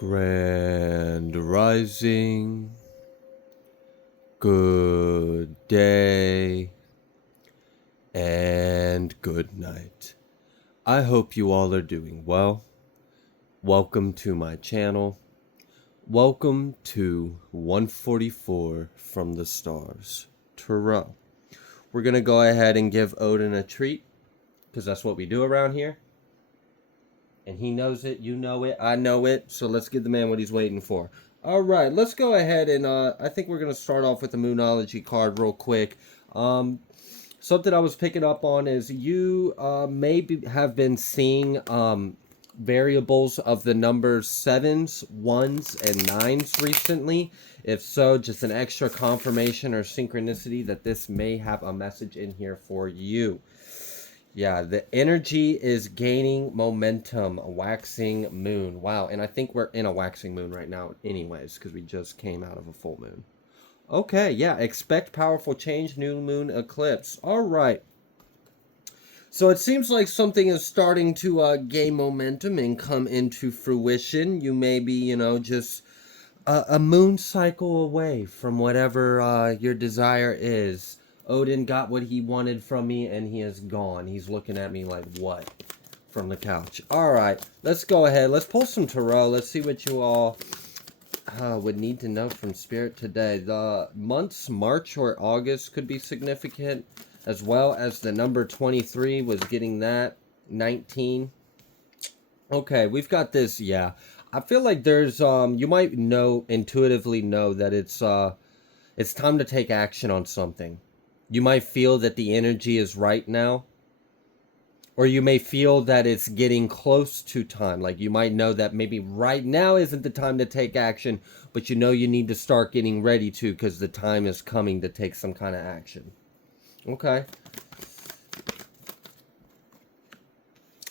Grand Rising, good day, and good night. I hope you all are doing well. Welcome to my channel. Welcome to 144 from the Stars, Tarot. We're going to go ahead and give Odin a treat, because that's what we do around here. And he knows it, you know it, I know it, so let's give the man what he's waiting for. Alright, let's go ahead and, I think we're going to start off with the Moonology card real quick. Something I was picking up on is you have been seeing variables of the numbers 7s, 1s, and 9s recently. If so, just an extra confirmation or synchronicity that this may have a message in here for you. Yeah, the energy is gaining momentum. A waxing moon. Wow, and I think we're in a waxing moon right now anyways, because we just came out of a full moon. Okay, yeah, expect powerful change, new moon eclipse. All right. So it seems like something is starting to gain momentum and come into fruition. You may be, just a moon cycle away from whatever your desire is. Odin got what he wanted from me, and he is gone. He's looking at me like, what? From the couch. Alright, let's go ahead. Let's pull some tarot. Let's see what you all would need to know from Spirit today. The months, March or August, could be significant, as well as the number 23 was getting that. 19. Okay, we've got this, yeah. I feel like there's, you might intuitively know that it's time to take action on something. You might feel that the energy is right now. Or you may feel that it's getting close to time. Like you might know that maybe right now isn't the time to take action, but you know you need to start getting ready to because the time is coming to take some kind of action. Okay.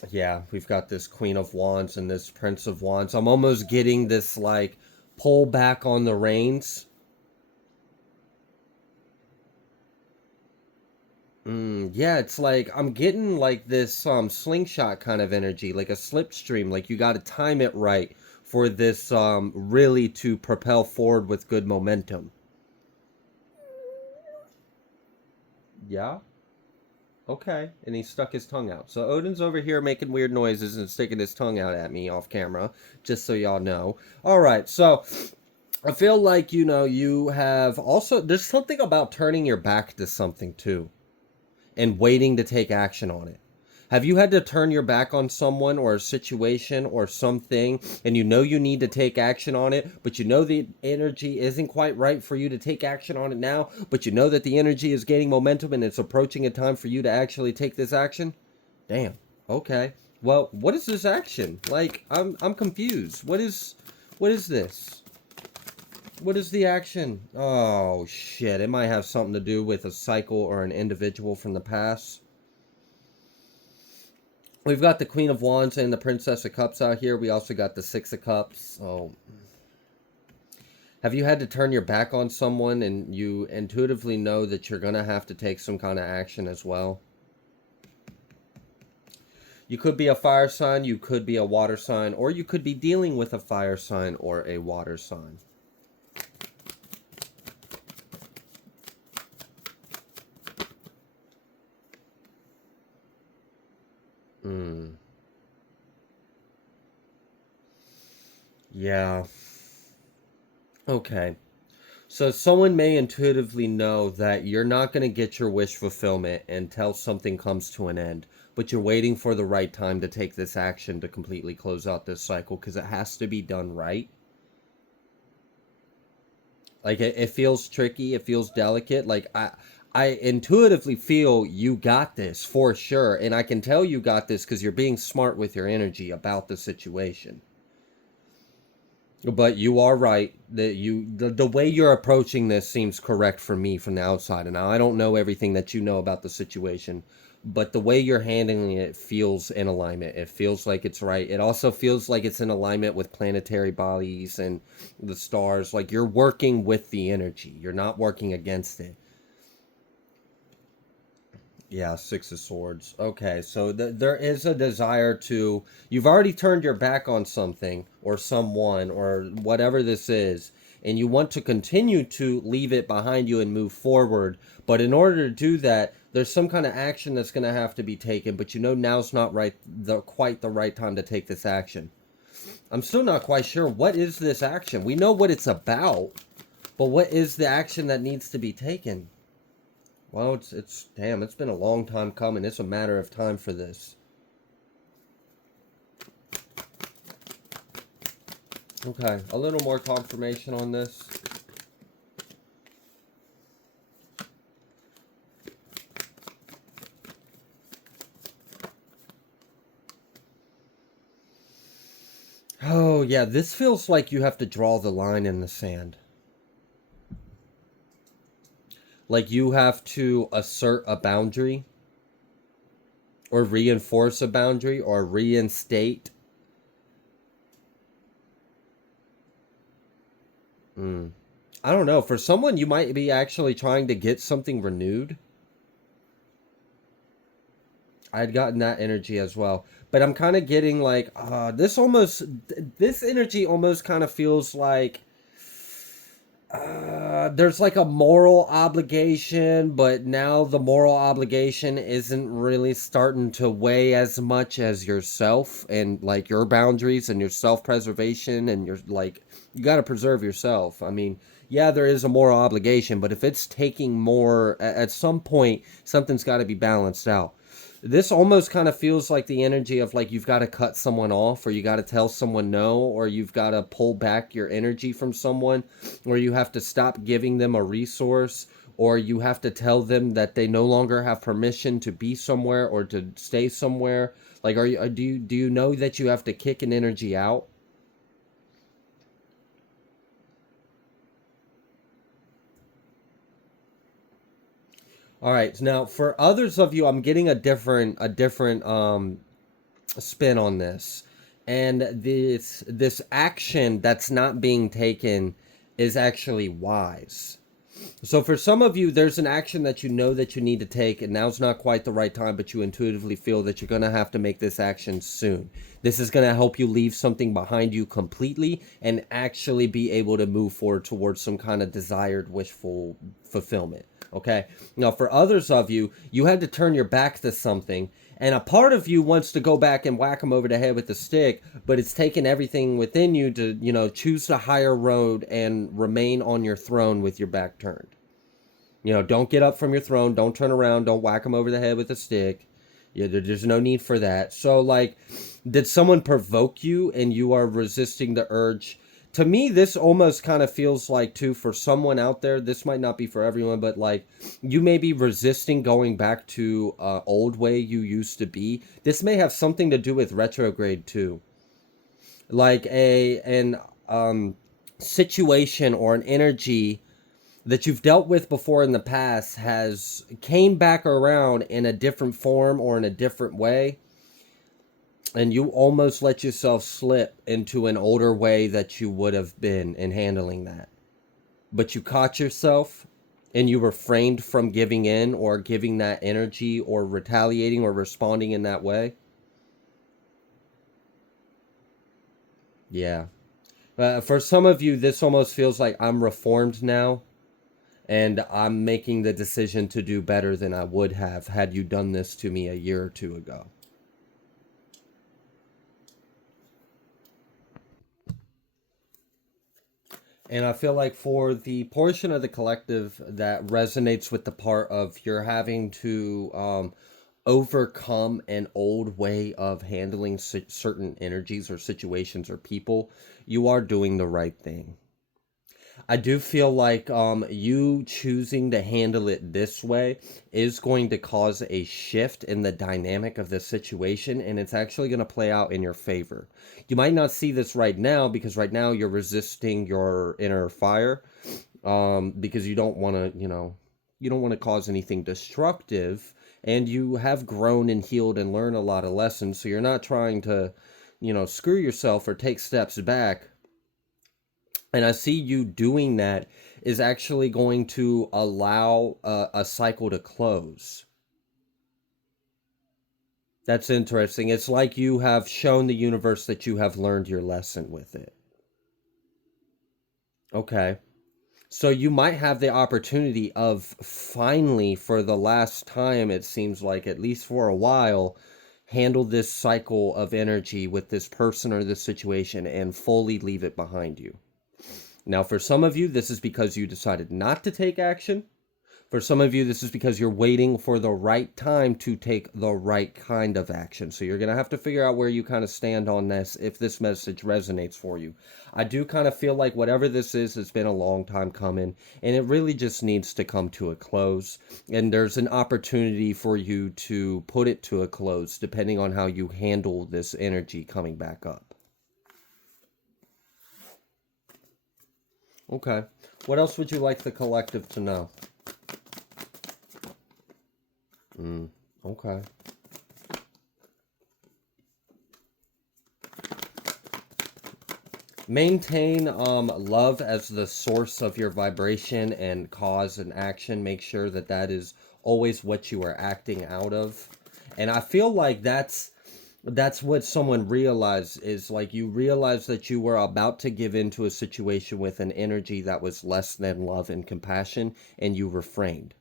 Yeah, we've got this Queen of Wands and this Prince of Wands. I'm almost getting this, like, pull back on the reins. Yeah, it's like, I'm getting, like, this slingshot kind of energy, like a slipstream. Like, you got to time it right for this really to propel forward with good momentum. Yeah? Okay, and he stuck his tongue out. So Odin's over here making weird noises and sticking his tongue out at me off camera, just so y'all know. All right, so I feel like, you have also, there's something about turning your back to something too and waiting to take action on it. Have you had to turn your back on someone or a situation or something, and you know you need to take action on it, but you know the energy isn't quite right for you to take action on it now, but you know that the energy is gaining momentum and it's approaching a time for you to actually take this action? Damn. Okay. Well, what is this action? Like, I'm confused. What is this? What is the action? Oh, shit. It might have something to do with a cycle or an individual from the past. We've got the Queen of Wands and the Princess of Cups out here. We also got the Six of Cups. Oh. Have you had to turn your back on someone and you intuitively know that you're going to have to take some kind of action as well? You could be a fire sign, you could be a water sign, or you could be dealing with a fire sign or a water sign. Yeah. Okay. So someone may intuitively know that you're not going to get your wish fulfillment until something comes to an end, but you're waiting for the right time to take this action to completely close out this cycle because it has to be done right. Like it feels tricky, it feels delicate. Like I intuitively feel you got this for sure, and I can tell you got this because you're being smart with your energy about the situation. But you are right that the way you're approaching this seems correct for me from the outside. And now I don't know everything that you know about the situation, but the way you're handling it feels in alignment. It feels like it's right. It also feels like it's in alignment with planetary bodies and the stars. Like you're working with the energy. You're not working against it. Yeah, Six of Swords. Okay, so there is a desire to. You've already turned your back on something or someone or whatever this is, and you want to continue to leave it behind you and move forward. But in order to do that, there's some kind of action that's going to have to be taken. But you know now's not quite the right time to take this action. I'm still not quite sure what is this action. We know what it's about, but what is the action that needs to be taken? Well, it's damn, it's been a long time coming. It's a matter of time for this. Okay, a little more confirmation on this. Oh, yeah, this feels like you have to draw the line in the sand. Like you have to assert a boundary or reinforce a boundary or reinstate. I don't know. For someone, you might be actually trying to get something renewed. I had gotten that energy as well. But I'm kind of getting like, this energy almost kind of feels like there's like a moral obligation, but now the moral obligation isn't really starting to weigh as much as yourself and like your boundaries and your self-preservation and your like you got to preserve yourself. I mean, yeah, there is a moral obligation, but if it's taking more at some point, something's got to be balanced out. This almost kind of feels like the energy of like you've got to cut someone off or you got to tell someone no or you've got to pull back your energy from someone or you have to stop giving them a resource or you have to tell them that they no longer have permission to be somewhere or to stay somewhere. Like are you do you know that you have to kick an energy out? All right. Now for others of you I'm getting a different spin on this. And this action that's not being taken is actually wise. So for some of you, there's an action that you know that you need to take, and now's not quite the right time, but you intuitively feel that you're going to have to make this action soon. This is going to help you leave something behind you completely and actually be able to move forward towards some kind of desired wishful fulfillment. Okay. Now, for others of you, you had to turn your back to something, and a part of you wants to go back and whack them over the head with the stick, but it's taken everything within you to, choose the higher road and remain on your throne with your back turned. Don't get up from your throne. Don't turn around. Don't whack them over the head with a stick. Yeah, there's no need for that. So, like, did someone provoke you and you are resisting the urge? To me, this almost kind of feels like, too, for someone out there, this might not be for everyone, but like, you may be resisting going back to old way you used to be. This may have something to do with retrograde, too. Like an situation or an energy that you've dealt with before in the past has came back around in a different form or in a different way, and you almost let yourself slip into an older way that you would have been in handling that, but you caught yourself and you refrained from giving in or giving that energy or retaliating or responding in that way. Yeah. For some of you, this almost feels like I'm reformed now and I'm making the decision to do better than I would have had you done this to me a year or two ago. And I feel like for the portion of the collective that resonates with the part of you're having to overcome an old way of handling certain energies or situations or people, you are doing the right thing. I do feel like you choosing to handle it this way is going to cause a shift in the dynamic of the situation, and it's actually going to play out in your favor. You might not see this right now because right now you're resisting your inner fire because you don't want to, you don't want to cause anything destructive, and you have grown and healed and learned a lot of lessons, so you're not trying to, screw yourself or take steps back. And I see you doing that is actually going to allow a cycle to close. That's interesting. It's like you have shown the universe that you have learned your lesson with it. Okay. So you might have the opportunity of finally, for the last time, it seems like, at least for a while, handle this cycle of energy with this person or this situation and fully leave it behind you. Now, for some of you, this is because you decided not to take action. For some of you, this is because you're waiting for the right time to take the right kind of action. So you're going to have to figure out where you kind of stand on this if this message resonates for you. I do kind of feel like whatever this is, it's been a long time coming, and it really just needs to come to a close. And there's an opportunity for you to put it to a close depending on how you handle this energy coming back up. Okay. What else would you like the collective to know? Okay. Maintain love as the source of your vibration and cause and action. Make sure that that is always what you are acting out of. And I feel like that's what someone realized, is like you realize that you were about to give into a situation with an energy that was less than love and compassion, and you refrained.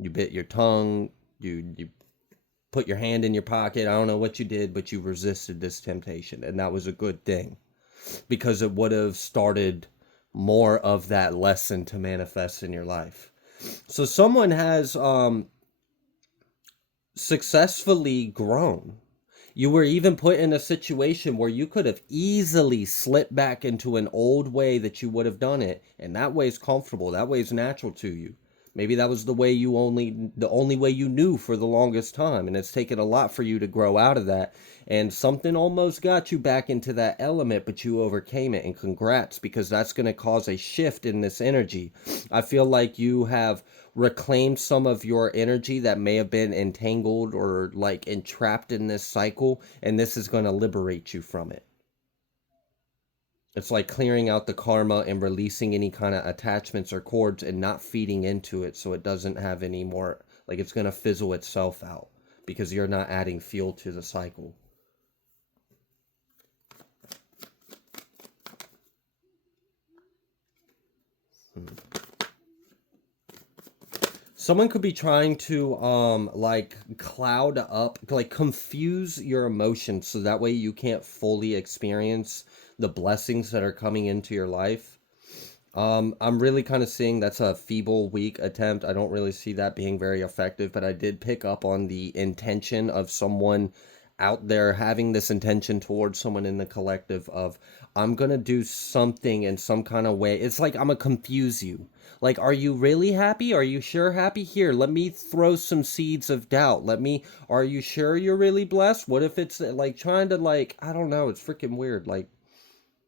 You bit your tongue, you put your hand in your pocket. I don't know what you did, but you resisted this temptation, and that was a good thing, because it would have started more of that lesson to manifest in your life. So someone has successfully grown. You were even put in a situation where you could have easily slipped back into an old way that you would have done it, and that way is comfortable, that way is natural to you. Maybe that was the only way you knew for the longest time, and it's taken a lot for you to grow out of that. And something almost got you back into that element, but you overcame it, and congrats, because that's going to cause a shift in this energy. I feel like you have reclaimed some of your energy that may have been entangled or like entrapped in this cycle, and this is going to liberate you from it. It's like clearing out the karma and releasing any kind of attachments or cords and not feeding into it, so it doesn't have any more, like it's going to fizzle itself out because you're not adding fuel to the cycle. Someone could be trying to like cloud up, like confuse your emotions so that way you can't fully experience the blessings that are coming into your life. I'm really kind of seeing that's a feeble, weak attempt. I don't really see that being very effective, but I did pick up on the intention of someone out there having this intention towards someone in the collective of, I'm gonna do something in some kind of way. It's like I'm gonna confuse you. Like, are you really happy? Are you sure happy? Here, let me throw some seeds of doubt. Are you sure you're really blessed? What if it's like trying to, like, I don't know, it's freaking weird. Like,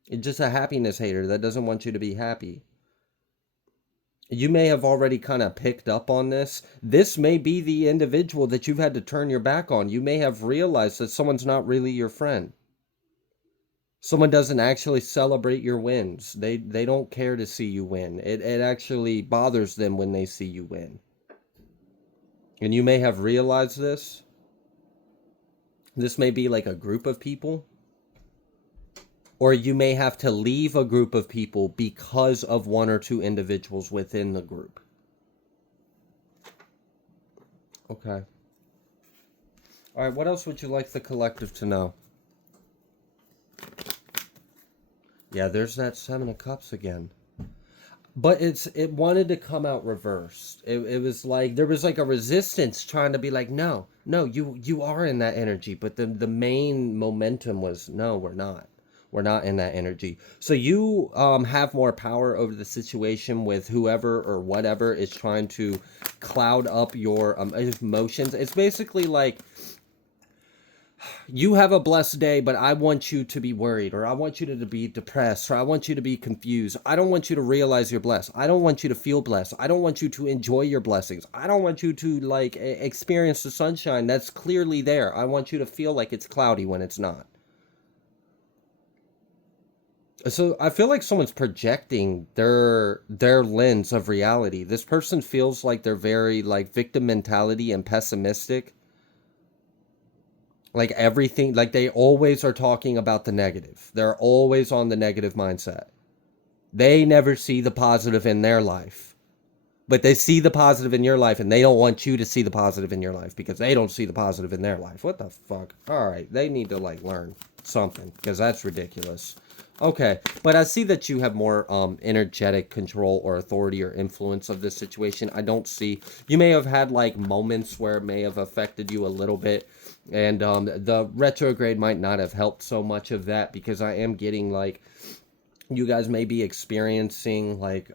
it's just a happiness hater that doesn't want you to be happy. You may have already kind of picked up on this. This may be the individual that you've had to turn your back on. You may have realized that someone's not really your friend. Someone doesn't actually celebrate your wins. They don't care to see you win. It actually bothers them when they see you win. And you may have realized this. This may be like a group of people. Or you may have to leave a group of people because of one or two individuals within the group. Okay. All right, what else would you like the collective to know? Yeah, there's that Seven of Cups again. But it wanted to come out reversed. It was like there was like a resistance trying to be like, no, you are in that energy. But the main momentum was, no, we're not. We're not in that energy. So you have more power over the situation with whoever or whatever is trying to cloud up your emotions. It's basically like, you have a blessed day, but I want you to be worried, or I want you to be depressed, or I want you to be confused. I don't want you to realize you're blessed. I don't want you to feel blessed. I don't want you to enjoy your blessings. I don't want you to like experience the sunshine that's clearly there. I want you to feel like it's cloudy when it's not. So I feel like someone's projecting their lens of reality. This person feels like they're very like victim mentality and pessimistic. Like everything, like they always are talking about the negative. They're always on the negative mindset. They never see the positive in their life. But they see the positive in your life and they don't want you to see the positive in your life because they don't see the positive in their life. What the fuck? All right, they need to like learn something because that's ridiculous. Okay, but I see that you have more energetic control or authority or influence of this situation. I don't see, you may have had like moments where it may have affected you a little bit, and the retrograde might not have helped so much of that because I am getting like you guys may be experiencing like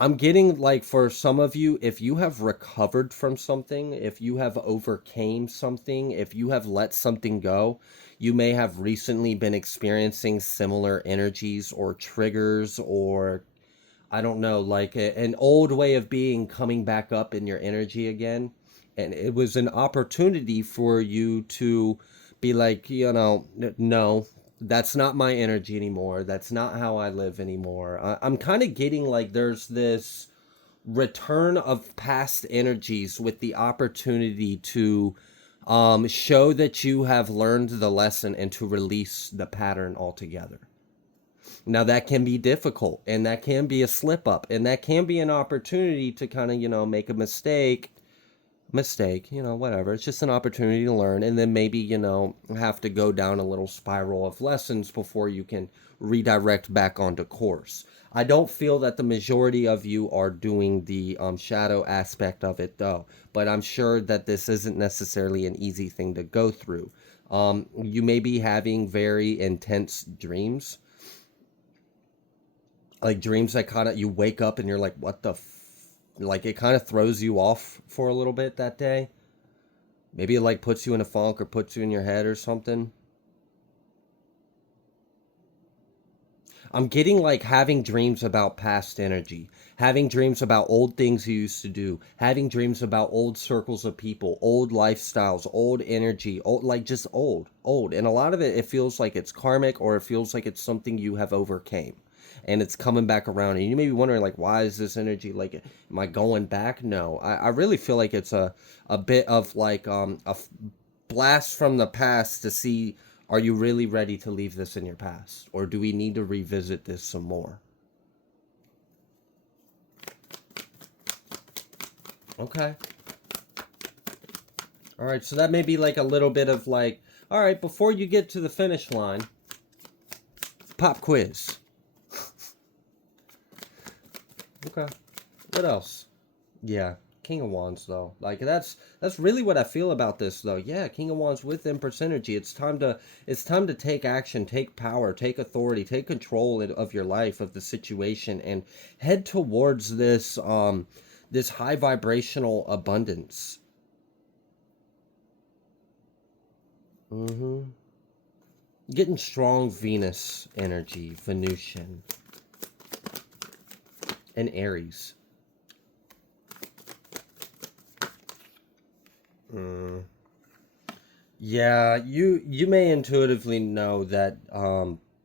I'm getting like for some of you, if you have recovered from something, if you have overcame something, if you have let something go, you may have recently been experiencing similar energies or triggers or I don't know, like an old way of being coming back up in your energy again. And it was an opportunity for you to be like, no, that's not my energy anymore. That's not how I live anymore. I'm kind of getting like there's this return of past energies with the opportunity to show that you have learned the lesson and to release the pattern altogether. Now that can be difficult and that can be a slip up and that can be an opportunity to kind of, make a mistake, whatever. It's just an opportunity to learn and then maybe, have to go down a little spiral of lessons before you can redirect back onto course. I don't feel that the majority of you are doing the shadow aspect of it though, but I'm sure that this isn't necessarily an easy thing to go through. You may be having very intense dreams, like dreams that kind of you wake up and you're like, what the like it kind of throws you off for a little bit that day. Maybe it like puts you in a funk or puts you in your head or something. I'm getting like having dreams about past energy, having dreams about old things you used to do, having dreams about old circles of people, old lifestyles, old energy, old, like just old. And a lot of it, it feels like it's karmic or it feels like it's something you have overcame and it's coming back around. And you may be wondering, like, why is this energy like, am I going back? No, I really feel like it's a bit of like blast from the past to see, are you really ready to leave this in your past? Or do we need to revisit this some more? Okay. All right. So that may be like a little bit of like, all right, before you get to the finish line, pop quiz. Okay. What else? Yeah. King of Wands though. Like that's really what I feel about this though. Yeah, King of Wands with Empress energy. It's time to take action, take power, take authority, take control of your life, of the situation and head towards this high vibrational abundance. Mhm. Getting strong Venus energy, Venusian and Aries. Mm. Yeah, you may intuitively know that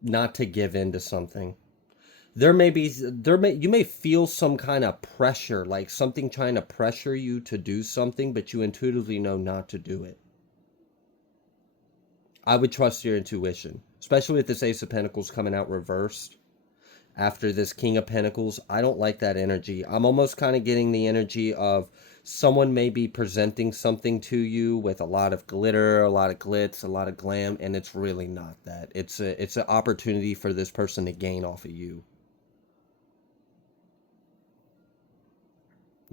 not to give in to something. You may feel some kind of pressure, like something trying to pressure you to do something, but you intuitively know not to do it. I would trust your intuition, especially with this Ace of Pentacles coming out reversed after this King of Pentacles. I don't like that energy. I'm almost kind of getting the energy of someone may be presenting something to you with a lot of glitter, a lot of glitz, a lot of glam, and it's really not that. It's an opportunity for this person to gain off of you.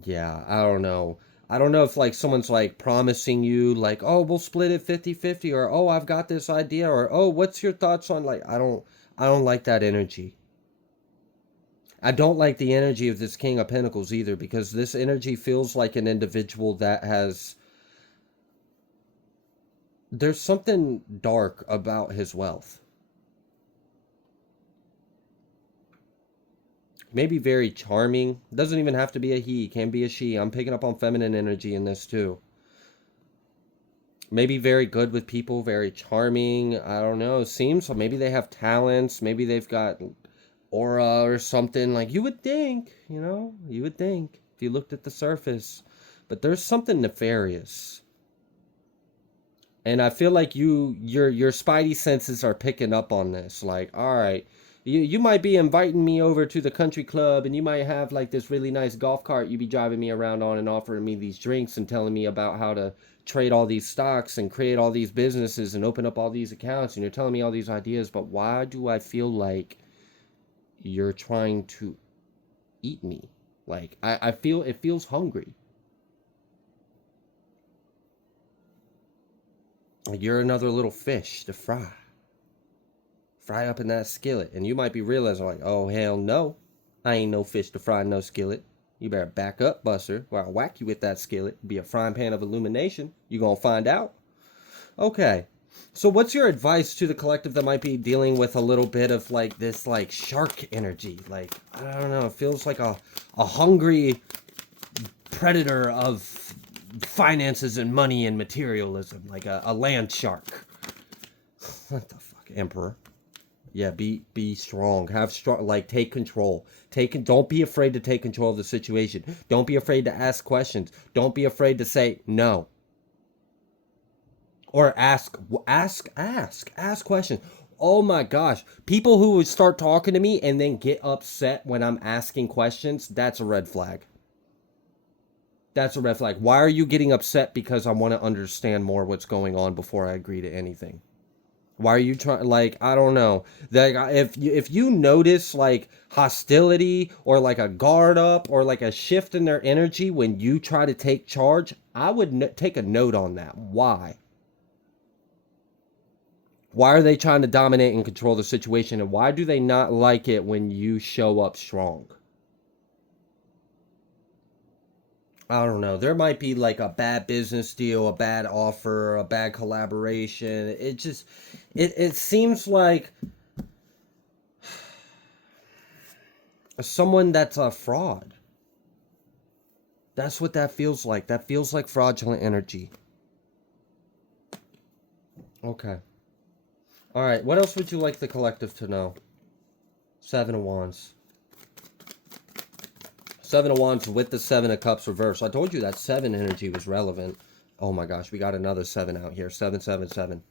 Yeah, I don't know. I don't know if like someone's like promising you like, "Oh, we'll split it 50-50," or "Oh, I've got this idea," or "Oh, what's your thoughts on like I don't like that energy. I don't like the energy of this King of Pentacles either because this energy feels like an individual that has there's something dark about his wealth. Maybe very charming. Doesn't even have to be a he, can be a she. I'm picking up on feminine energy in this too. Maybe very good with people, very charming. I don't know. Seems so maybe they have talents, maybe they've got aura or something like you would think, you would think if you looked at the surface. But there's something nefarious. And I feel like your spidey senses are picking up on this. Like, all right, you might be inviting me over to the country club, and you might have like this really nice golf cart you be driving me around on and offering me these drinks and telling me about how to trade all these stocks and create all these businesses and open up all these accounts, and you're telling me all these ideas, but why do I feel like you're trying to eat me? Like, I feel it feels hungry. Like you're another little fish to fry up in that skillet. And you might be realizing, like, oh, hell no. I ain't no fish to fry in no skillet. You better back up, Buster, or I'll whack you with that skillet. Be a frying pan of illumination. You gonna find out. Okay. So what's your advice to the collective that might be dealing with a little bit of like this like shark energy? Like, I don't know, it feels like a hungry predator of finances and money and materialism, like a land shark. What the fuck, Emperor? Yeah, be strong. Have strong, like take control. Don't be afraid to take control of the situation. Don't be afraid to ask questions. Don't be afraid to say no. Or ask questions. Oh my gosh, people who would start talking to me and then get upset when I'm asking questions, that's a red flag. That's a red flag. Why are you getting upset because I want to understand more what's going on before I agree to anything? Why are you trying? Like, I don't know. Like, if you notice like hostility or like a guard up or like a shift in their energy when you try to take charge, I would take a note on that. Why? Why are they trying to dominate and control the situation, and why do they not like it when you show up strong? I don't know. There might be like a bad business deal, a bad offer, a bad collaboration. It seems like someone that's a fraud. That's what that feels like. That feels like fraudulent energy. Okay. All right. What else would you like the collective to know? Seven of Wands. Seven of Wands with the Seven of Cups reversed. I told you that seven energy was relevant. Oh my gosh, we got another seven out here. 777.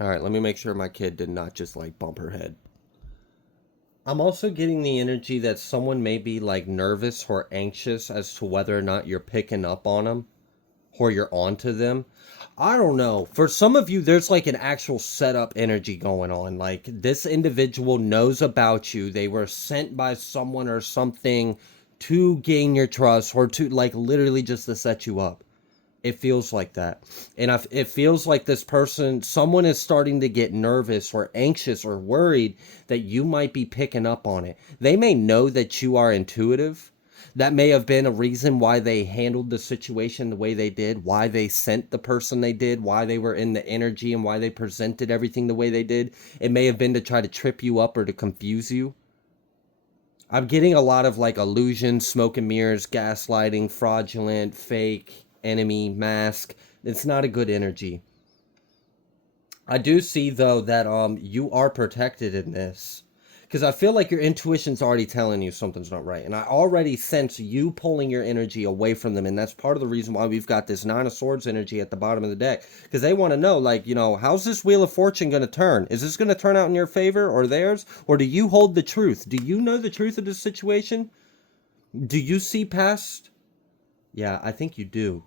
All right, let me make sure my kid did not just like bump her head. I'm also getting the energy that someone may be like nervous or anxious as to whether or not you're picking up on them or you're onto them. I don't know. For some of you, there's like an actual setup energy going on. Like this individual knows about you. They were sent by someone or something to gain your trust or to like literally just to set you up. It feels like that. And it feels like this person, someone is starting to get nervous or anxious or worried that you might be picking up on it. They may know that you are intuitive. That may have been a reason why they handled the situation the way they did, why they sent the person they did, why they were in the energy, and why they presented everything the way they did. It may have been to try to trip you up or to confuse you. I'm getting a lot of like illusion, smoke and mirrors, gaslighting, fraudulent, fake, enemy, mask. It's not a good energy. I do see though that you are protected in this. Because I feel like your intuition's already telling you something's not right. And I already sense you pulling your energy away from them. And that's part of the reason why we've got this Nine of Swords energy at the bottom of the deck. Because they want to know, like, you know, how's this Wheel of Fortune going to turn? Is this going to turn out in your favor or theirs? Or do you hold the truth? Do you know the truth of this situation? Do you see past? Yeah, I think you do.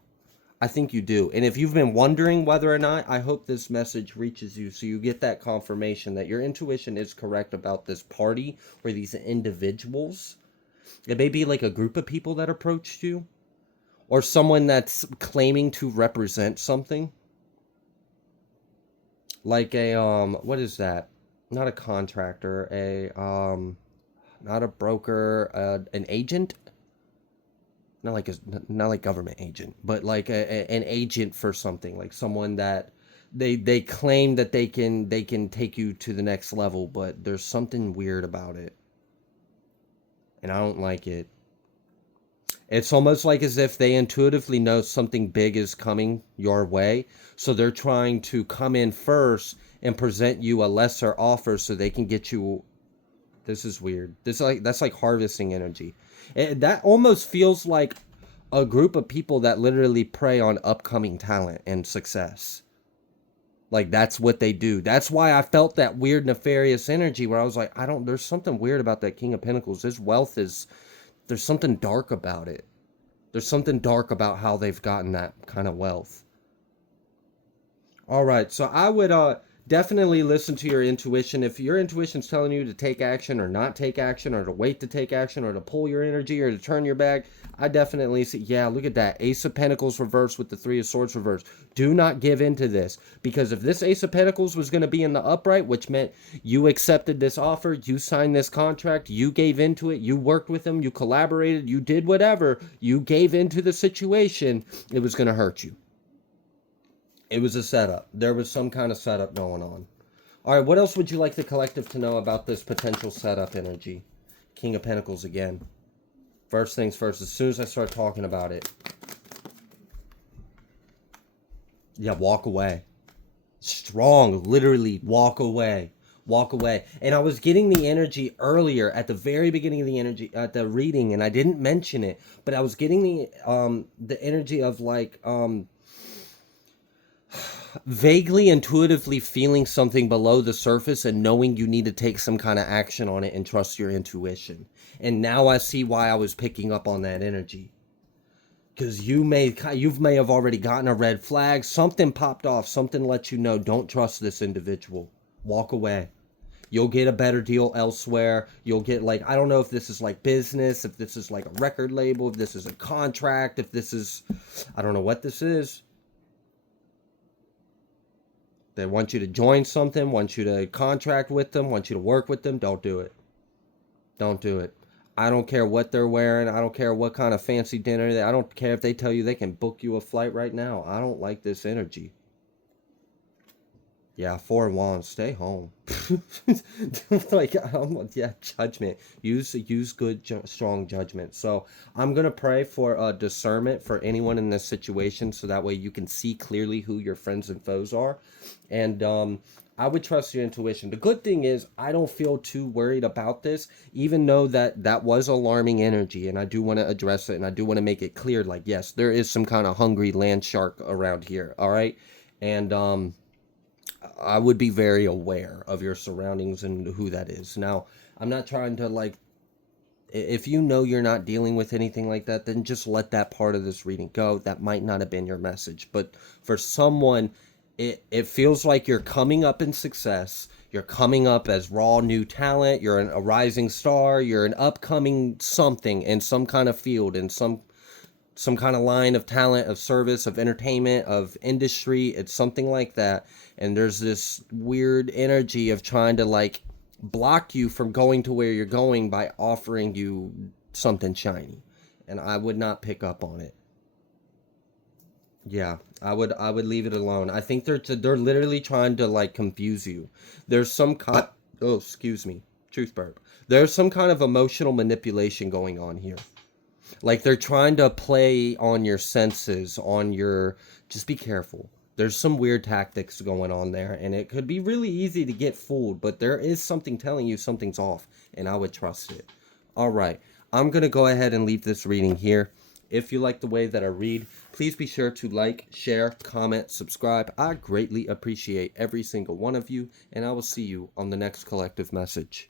I think you do. And if you've been wondering whether or not, I hope this message reaches you so you get that confirmation that your intuition is correct about this party or these individuals. It may be like a group of people that approached you or someone that's claiming to represent something. Like a what is that? Not a contractor, not a broker, an agent, not like government agent, but like an agent for something, like someone that they claim that they can take you to the next level, but there's something weird about it, and I don't like it. It's almost like as if they intuitively know something big is coming your way, so they're trying to come in first and present you a lesser offer so they can get you. This is weird. This like that's like harvesting energy. That almost feels like a group of people that literally prey on upcoming talent and success. Like, that's what they do. That's why I felt that weird nefarious energy where I was like, there's something weird about that King of Pentacles. His wealth there's something dark about it. There's something dark about how they've gotten that kind of wealth. All right, so I would definitely listen to your intuition. If your intuition's telling you to take action or not take action, or to wait to take action, or to pull your energy, or to turn your back, I definitely see, yeah, look at that. Ace of Pentacles reversed with the Three of Swords reversed. Do not give into this, because if this Ace of Pentacles was going to be in the upright, which meant you accepted this offer, you signed this contract, you gave into it, you worked with them, you collaborated, you did whatever, you gave into the situation, it was going to hurt you. It was a setup. There was some kind of setup going on. All right, what else would you like the collective to know about this potential setup energy? King of Pentacles again. First things first, as soon as I start talking about it. Yeah, walk away. Strong, literally, walk away. Walk away. And I was getting the energy earlier at the very beginning of the energy, at the reading, and I didn't mention it, but I was getting the energy of like, vaguely intuitively feeling something below the surface and knowing you need to take some kind of action on it and trust your intuition. And now I see why I was picking up on that energy. Because you may have already gotten a red flag. Something popped off. Something let you know, don't trust this individual. Walk away. You'll get a better deal elsewhere. You'll get, like, I don't know if this is like business, if this is like a record label, if this is a contract, if this is, I don't know what this is. They want you to join something, want you to contract with them, want you to work with them. Don't do it. Don't do it. I don't care what they're wearing. I don't care what kind of fancy dinner. I don't care if they tell you they can book you a flight right now. I don't like this energy. Yeah, 4 of Wands. Stay home. Like, yeah, judgment. Use good, strong judgment. So I'm gonna pray for discernment for anyone in this situation, so that way you can see clearly who your friends and foes are. And I would trust your intuition. The good thing is I don't feel too worried about this, even though that was alarming energy, and I do want to address it, and I do want to make it clear, like, yes, there is some kind of hungry land shark around here. All right, and I would be very aware of your surroundings and who that is. Now, I'm not trying to, like, if you know you're not dealing with anything like that, then just let that part of this reading go. That might not have been your message. But for someone, it feels like you're coming up in success. You're coming up as raw new talent. You're a rising star. You're an upcoming something in some kind of field, in some kind of line of talent, of service, of entertainment, of industry. It's something like that. And there's this weird energy of trying to, like, block you from going to where you're going by offering you something shiny. And I would not pick up on it. Yeah, I would leave it alone. I think they're literally trying to, like, confuse you. There's some kind, oh, excuse me, truth burp. There's some kind of emotional manipulation going on here. Like, they're trying to play on your senses, on your, just be careful. There's some weird tactics going on there, and it could be really easy to get fooled, but there is something telling you something's off, and I would trust it. All right, I'm going to go ahead and leave this reading here. If you like the way that I read, please be sure to like, share, comment, subscribe. I greatly appreciate every single one of you, and I will see you on the next collective message.